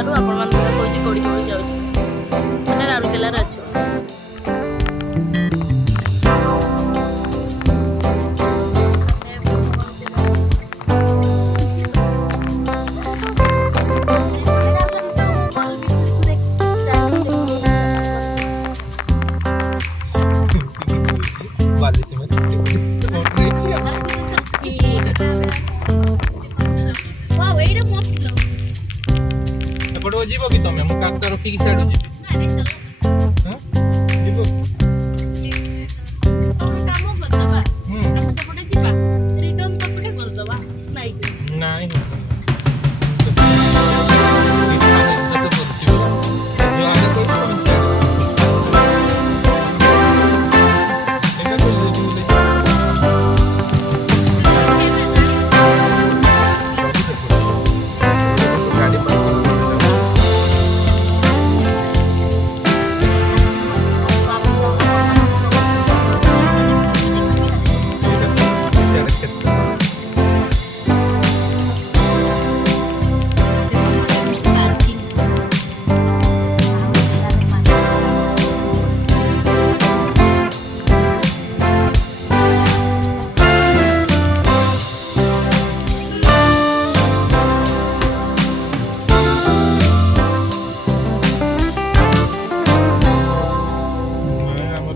ରାସ୍ତାରୁ ଆପଣମାନଙ୍କୁ ଦେଖାଉଛି କୋଉଠି କୋଉଠି ଯାଉଛି ମାନେ ରାଉରକେଲାରେ ଅଛୁ। ଏପଟକୁ ଯିବ କି ତମେ? ମୁଁ କାକୁଟା ରଖିକି ସିଆଡ଼ୁ ଯିବି। ନାଇଁ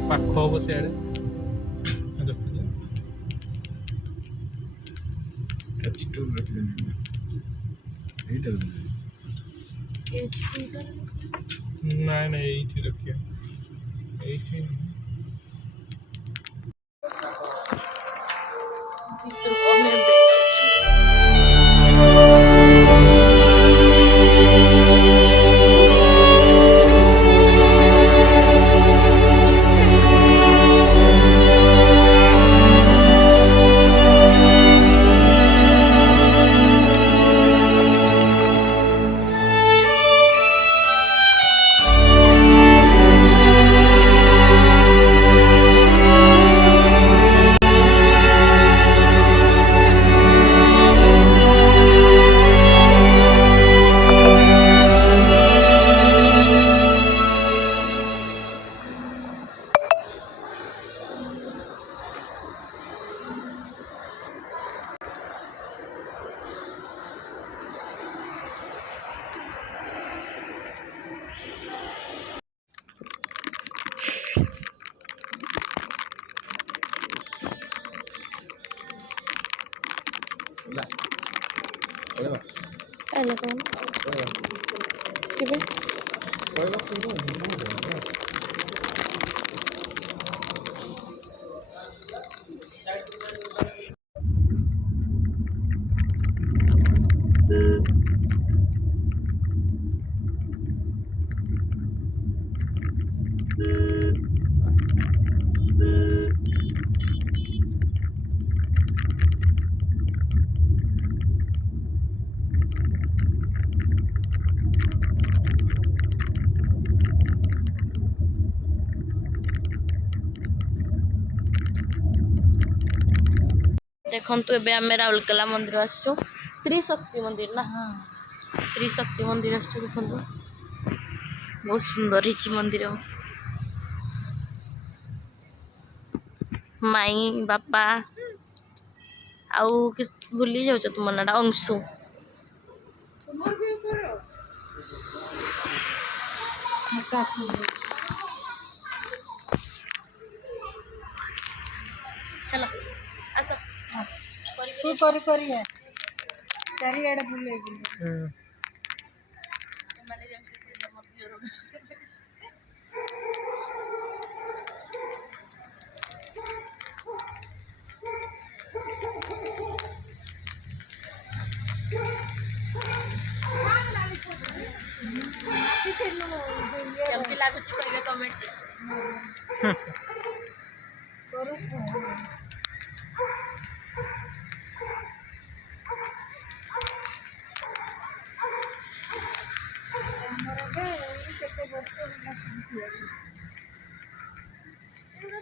ପାଖ ହବ ସିଆଡ଼େ ନାଇଁ ନାଇଁ ଏଇଠି ରଖିବା ଏଇଠି देखु एबे आम राउरकेला मंदिर आसचु त्रिशक्ति मंदिर ना त्रिशक्ति मंदिर आसचु देखु बहुत सुंदर ही मंदिर माई बापा आउ कि भूली जाऊच तुम नाटा अंशु चलो आस तू कर करिए चारिआडे बुले केमती लागुची कहिबे कमेंट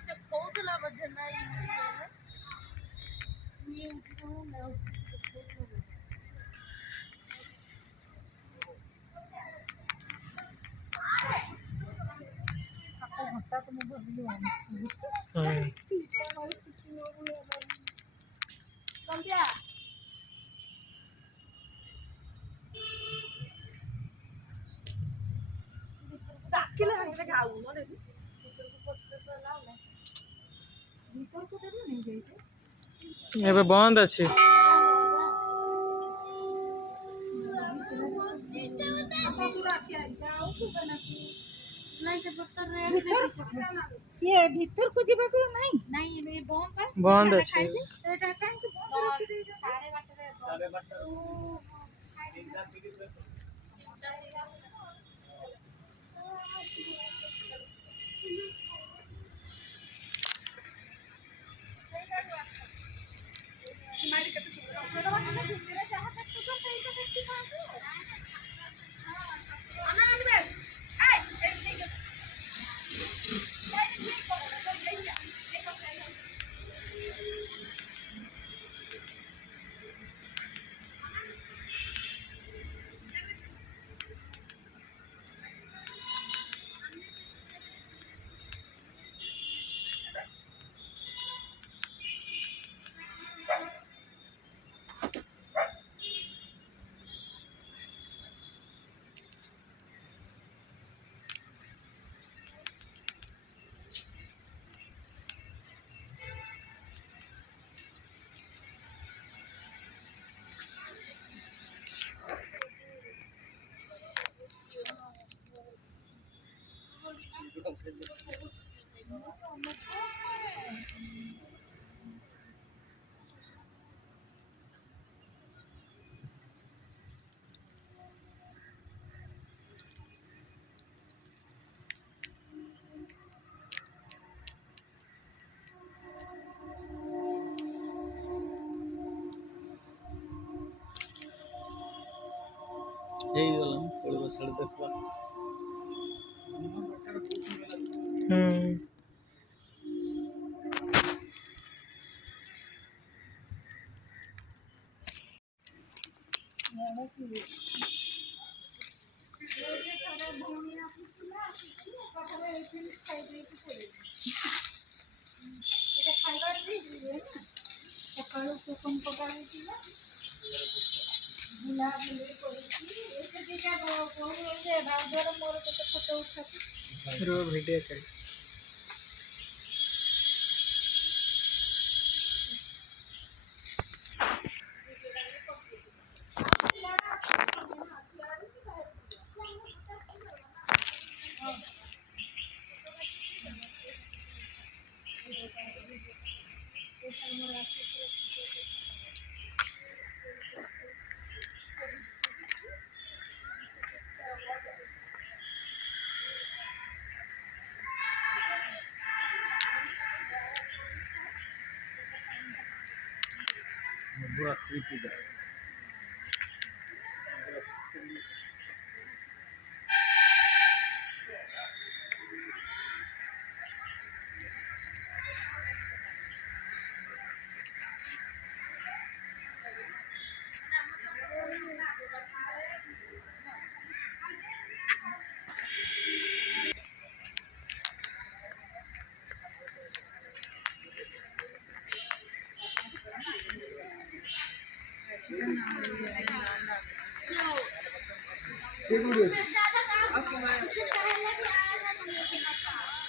देखौला बजे नाही हटात मैं भाविली डाकिले हमसे घाऊ न दे भीतर को पोस्टर तो लाओ भीतर को देबो नहीं जाइते एबे बंद अछि ये भीतर को जीवा को नहीं नहीं ये बंद बंद अछि एटा काहे से बंद रखी दे साढ़े 嗯。ସକାଳୁ ଟୋକନ ପକା ହେଇଥିଲା ବୁଲାବୁଲି କରିକି ଏତେ ଦିଟା ଯେ ଭାଉଜର ମୋର କେତେ ଫଟୋ ଉଠାଛି वीडियो चाहिए नवरात्रि पूजा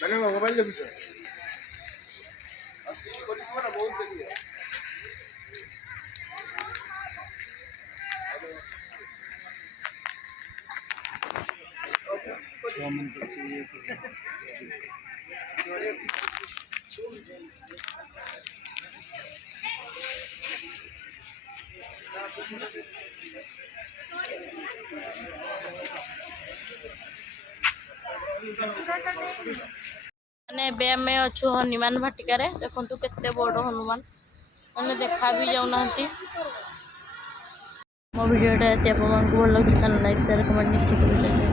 मैंने मोबाइल ले पूछा अस्सी को नहीं बोला बहुत देरी है मन तो चाहिए मैंने ଏବେ ଆମେ ଅଛୁ ହନୁମାନ ଭାଟିକାରେ ଦେଖନ୍ତୁ କେତେ ବଡ଼ ହନୁମାନ ମାନେ ଦେଖା ବି ଯାଉନାହାନ୍ତି। ମୋ ଭିଡ଼ିଓଟା ଯଦି ଆପଣଙ୍କୁ ଭଲ ଲାଗୁଛି ତାହେଲେ ଲାଇକ୍ ସେୟାର କମେଣ୍ଟ ନିଶ୍ଚୟ କରିବେ।